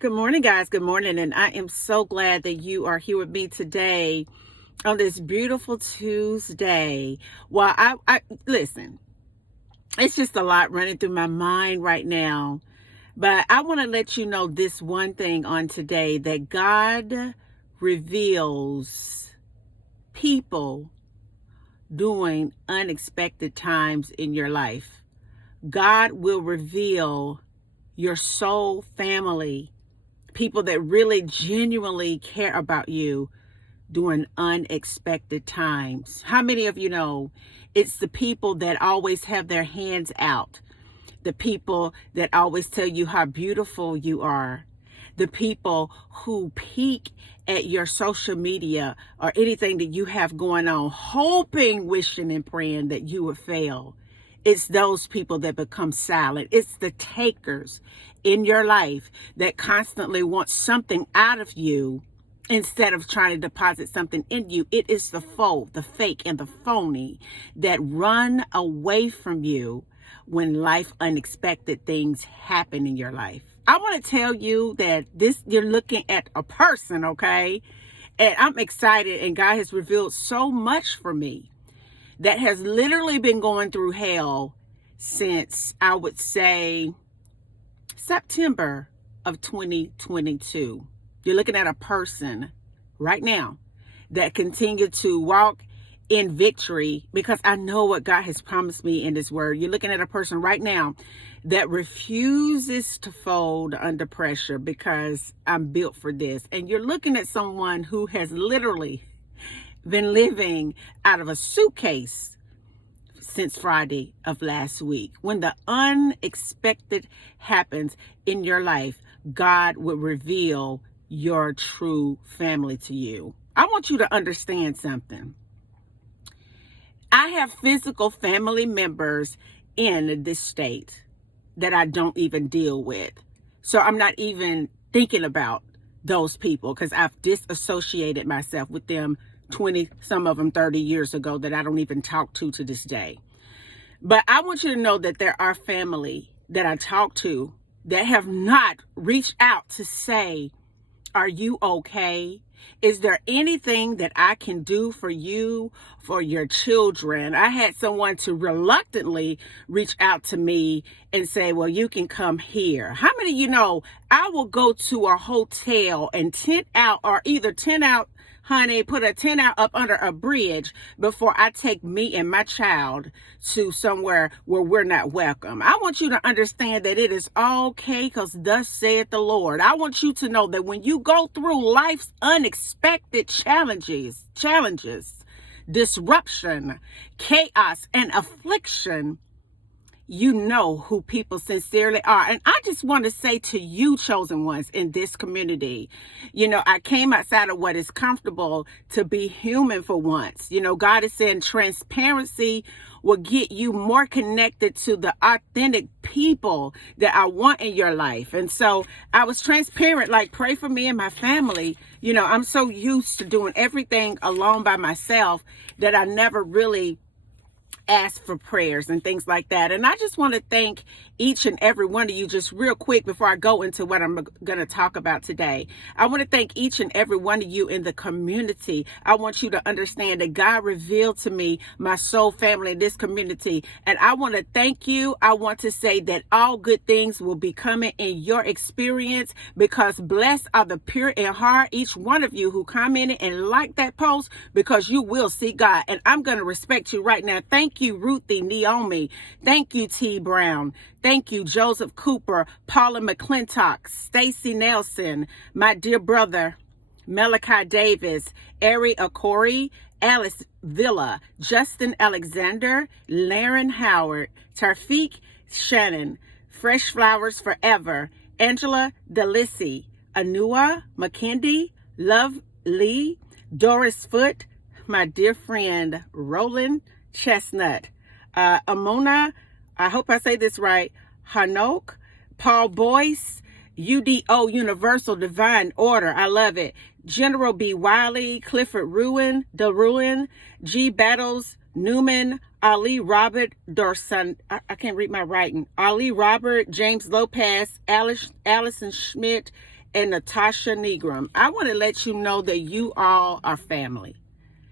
Good morning, guys. Good morning. And I am so glad that you are here with me today on this beautiful Tuesday. Well, I listen, it's just a lot running through my mind right now. But I want to let you know this one thing on today, that God reveals people during unexpected times in your life. God will reveal your soul family, people that really genuinely care about you during unexpected times. How many of you know it's the people that always have their hands out, the people that always tell you how beautiful you are, the people who peek at your social media or anything that you have going on, hoping, wishing, and praying that you would fail. It's those people that become silent. It's the takers in your life that constantly want something out of you instead of trying to deposit something in you. It is the foe, the fake, and the phony that run away from you when life unexpected things happen in your life. I want to tell you that you're looking at a person, okay? And I'm excited, and God has revealed so much for me that has literally been going through hell since, I would say, September of 2022. You're looking at a person right now that continued to walk in victory, because I know what God has promised me in His word. You're looking at a person right now that refuses to fold under pressure, because I'm built for this. And you're looking at someone who has literally been living out of a suitcase since Friday of last week. When the unexpected happens in your life, God will reveal your true family to you. I want you to understand something. I have physical family members in this state that I don't even deal with. So I'm not even thinking about those people, because I've disassociated myself with them 20, some of them 30 years ago, that I don't even talk to this day. But I want you to know that there are family that I talk to that have not reached out to say, are you okay? Is there anything that I can do for you, for your children? I had someone to reluctantly reach out to me and say, well, you can come here. How many of you know I will go to a hotel and tent out, or either tent out, honey, put a tent out up under a bridge before I take me and my child to somewhere where we're not welcome. I want you to understand that it is okay, because thus saith the Lord. I want you to know that when you go through life's unexpected challenges, disruption, chaos, and affliction, you know who people sincerely are. And I just want to say to you, chosen ones in this community, I came outside of what is comfortable to be human for once. God is saying transparency will get you more connected to the authentic people that I want in your life. And so I was transparent, like, pray for me and my family. I'm so used to doing everything alone by myself that I never really ask for prayers and things like that. And I just want to thank each and every one of you, just real quick before I go into what I'm going to talk about today. I want to thank each and every one of you in the community. I want you to understand that God revealed to me my soul family in this community. And I want to thank you. I want to say that all good things will be coming in your experience, because blessed are the pure in heart, each one of you who commented and liked that post, because you will see God. And I'm going to respect you right now. Thank you, Ruthie Naomi. Thank you, T. Brown. Thank you, Joseph Cooper, Paula McClintock, Stacy Nelson, my dear brother, Malachi Davis, Ari Akori, Alice Villa, Justin Alexander, Laren Howard, Tarfiq Shannon, Fresh Flowers Forever, Angela Delissi, Anua McKindy, Love Lee, Doris Foote, my dear friend, Roland Chestnut, Amona, I hope I say this right, Hanok, Paul Boyce, UDO Universal Divine Order, I love it, General B. Wiley, Clifford Ruin, The Ruin, G. Battles, Newman, Ali Robert Dorson, I can't read my writing, Ali Robert, James Lopez, Allison Schmidt, and Natasha Negram. I want to let you know that you all are family.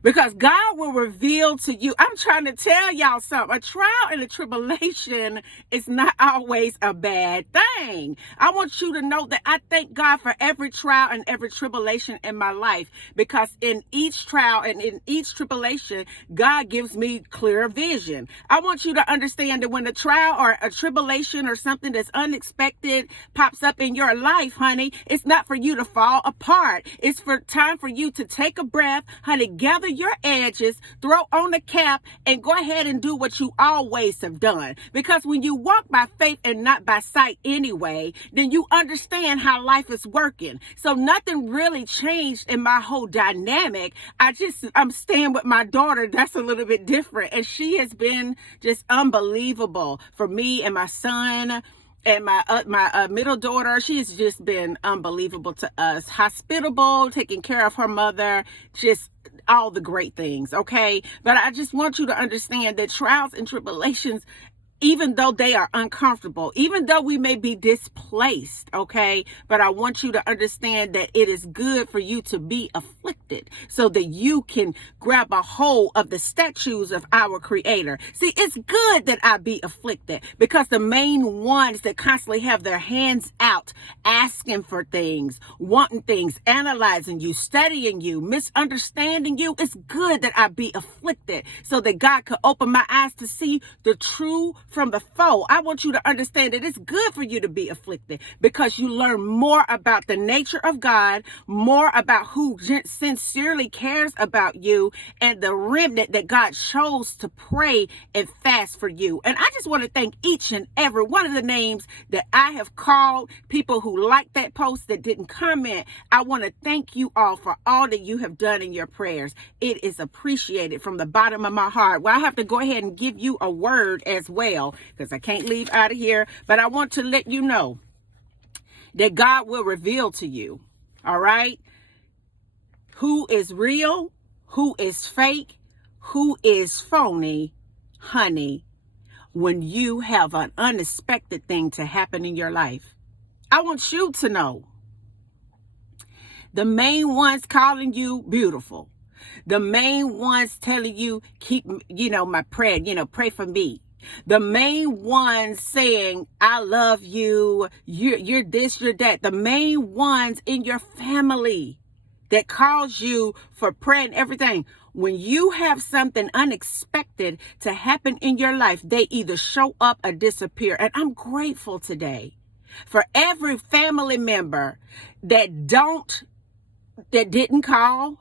Because God will reveal to you. I'm trying to tell y'all something. A trial and a tribulation is not always a bad thing. I want you to know that I thank God for every trial and every tribulation in my life. Because in each trial and in each tribulation, God gives me clear vision. I want you to understand that when a trial or a tribulation or something that's unexpected pops up in your life, honey, it's not for you to fall apart. It's for time for you to take a breath, honey, gather your edges, throw on the cap, and go ahead and do what you always have done. Because when you walk by faith and not by sight anyway, then you understand how life is working. So nothing really changed in my whole dynamic. I'm staying with my daughter. That's a little bit different. And she has been just unbelievable for me and my son. And my middle daughter, she's just been unbelievable to us. Hospitable, taking care of her mother, just all the great things, okay? But I just want you to understand that trials and tribulations, even though they are uncomfortable, even though we may be displaced, okay? But I want you to understand that it is good for you to be afflicted so that you can grab a hold of the statues of our Creator. See, it's good that I be afflicted because the main ones that constantly have their hands out, asking for things, wanting things, analyzing you, studying you, misunderstanding you, it's good that I be afflicted so that God could open my eyes to see the true from the foe. I want you to understand that it's good for you to be afflicted because you learn more about the nature of God, more about who sincerely cares about you, and the remnant that God chose to pray and fast for you. And I just want to thank each and every one of the names that I have called, people who liked that post that didn't comment. I want to thank you all for all that you have done in your prayers. It is appreciated from the bottom of my heart. Well, I have to go ahead and give you a word as well, because I can't leave out of here, but I want to let you know that God will reveal to you, all right, who is real, who is fake, who is phony, honey, when you have an unexpected thing to happen in your life. I want you to know the main ones calling you beautiful, the main ones telling you, keep, my prayer, pray for me. The main ones saying, I love you, you're this, you're that. The main ones in your family that calls you for prayer and everything. When you have something unexpected to happen in your life, they either show up or disappear. And I'm grateful today for every family member that didn't call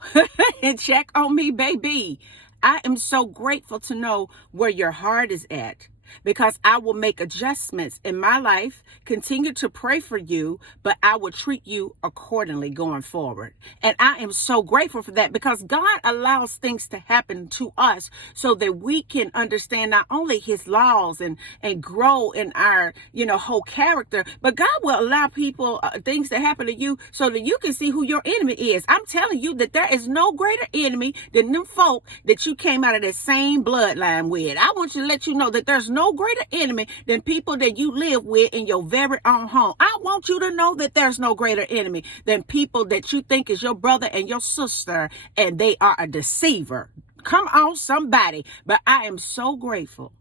and check on me, baby. I am so grateful to know where your heart is at, because I will make adjustments in my life, continue to pray for you, but I will treat you accordingly going forward. And I am so grateful for that, because God allows things to happen to us so that we can understand not only his laws and grow in our, whole character, but God will allow people, things to happen to you so that you can see who your enemy is. I'm telling you that there is no greater enemy than them folk that you came out of that same bloodline with. I want you to let you know that there's no greater enemy than people that you live with in your very own home. I want you to know that there's no greater enemy than people that you think is your brother and your sister, and they are a deceiver. Come on, somebody. But I am so grateful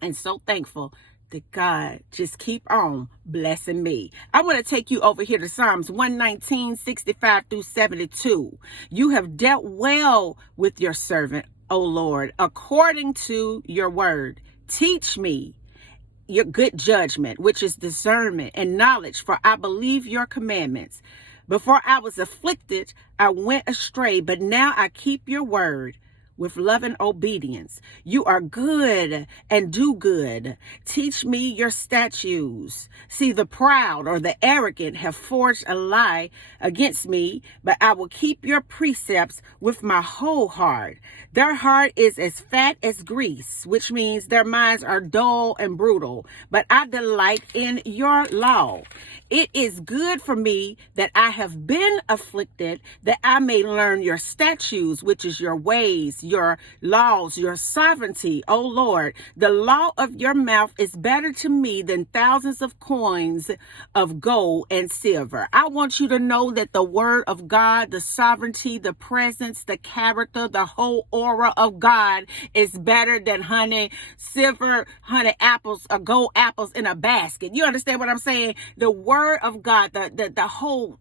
and so thankful that God just keep on blessing me. I want to take you over here to Psalms 119, 65 through 72. You have dealt well with your servant, O Lord, according to your word. Teach me your good judgment, which is discernment and knowledge, for I believe your commandments. Before I was afflicted, I went astray, but now I keep your word with love and obedience. You are good and do good. Teach me your statutes. See, the proud or the arrogant have forged a lie against me, but I will keep your precepts with my whole heart. Their heart is as fat as grease, which means their minds are dull and brutal, but I delight in your law. It is good for me that I have been afflicted, that I may learn your statutes, which is your ways. your laws, your sovereignty, O Lord. The law of your mouth is better to me than thousands of coins of gold and silver. I want you to know that the word of God, the sovereignty, the presence, the character, the whole aura of God is better than silver, honey apples, or gold apples in a basket. You understand what I'm saying? The word of God, the whole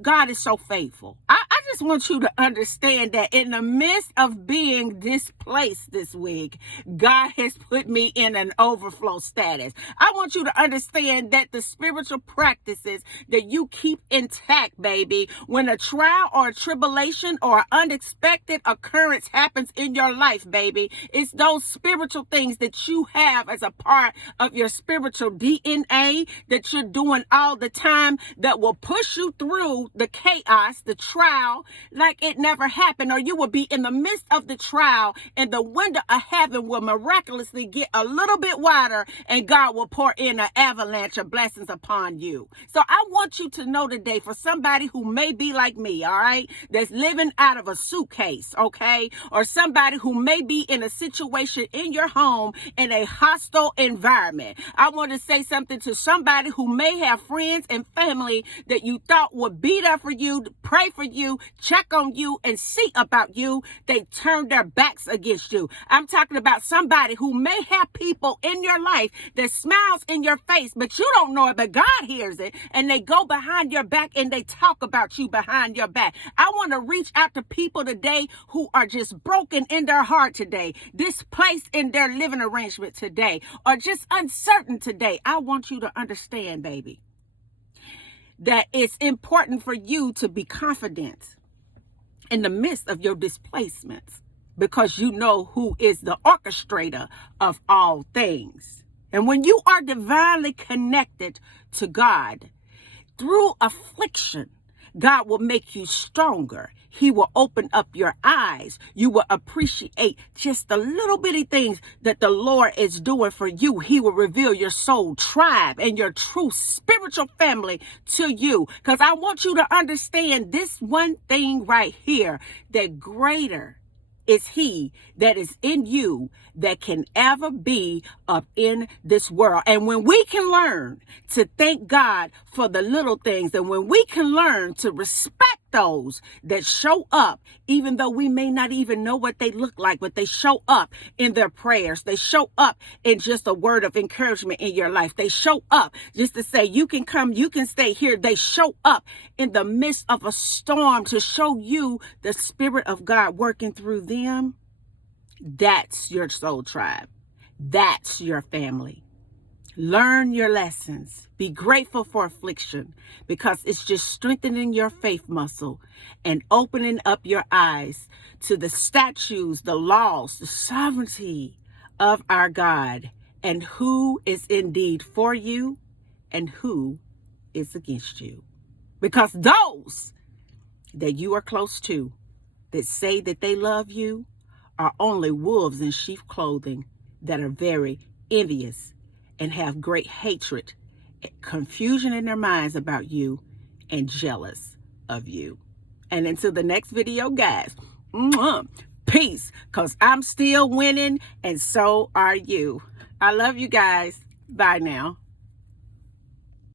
God is so faithful. I just want you to understand that in the midst of being displaced this week, God has put me in an overflow status. I want you to understand that the spiritual practices that you keep intact, baby, when a trial or a tribulation or an unexpected occurrence happens in your life, baby, it's those spiritual things that you have as a part of your spiritual DNA that you're doing all the time that will push you through the chaos, the trial, like it never happened, or you will be in the midst of the trial and the window of heaven will miraculously get a little bit wider and God will pour in an avalanche of blessings upon you. So I want you to know today, for somebody who may be like me, all right, that's living out of a suitcase, okay, or somebody who may be in a situation in your home in a hostile environment, I want to say something to somebody who may have friends and family that you thought would be there for you, pray for you, check on you, and see about you. They turned their backs against you. I'm talking about somebody who may have people in your life that smiles in your face, but you don't know it, but God hears it, and they go behind your back and they talk about you behind your back. I want to reach out to people today who are just broken in their heart today, displaced in their living arrangement today, or just uncertain today. I want you to understand, baby, that it's important for you to be confident in the midst of your displacements because you know who is the orchestrator of all things. And when you are divinely connected to God, through affliction, God will make you stronger. He will open up your eyes. You will appreciate just the little bitty things that the Lord is doing for you. He will reveal your soul tribe and your true spiritual family to you. Because I want you to understand this one thing right here, that greater is he that is in you that can ever be up in this world. And when we can learn to thank God for the little things, and when we can learn to respect those that show up, even though we may not even know what they look like, but they show up in their prayers. They show up in just a word of encouragement in your life. They show up just to say, you can come, you can stay here. They show up in the midst of a storm to show you the Spirit of God working through them. That's your soul tribe. That's your family. Learn your lessons. Be grateful for affliction because it's just strengthening your faith muscle and opening up your eyes to the statutes, the laws, the sovereignty of our God, and who is indeed for you and who is against you. Because those that you are close to that say that they love you are only wolves in sheep clothing that are very envious and have great hatred, confusion in their minds about you, and jealous of you. And until the next video, guys, peace, because I'm still winning, and so are you. I love you guys. Bye now.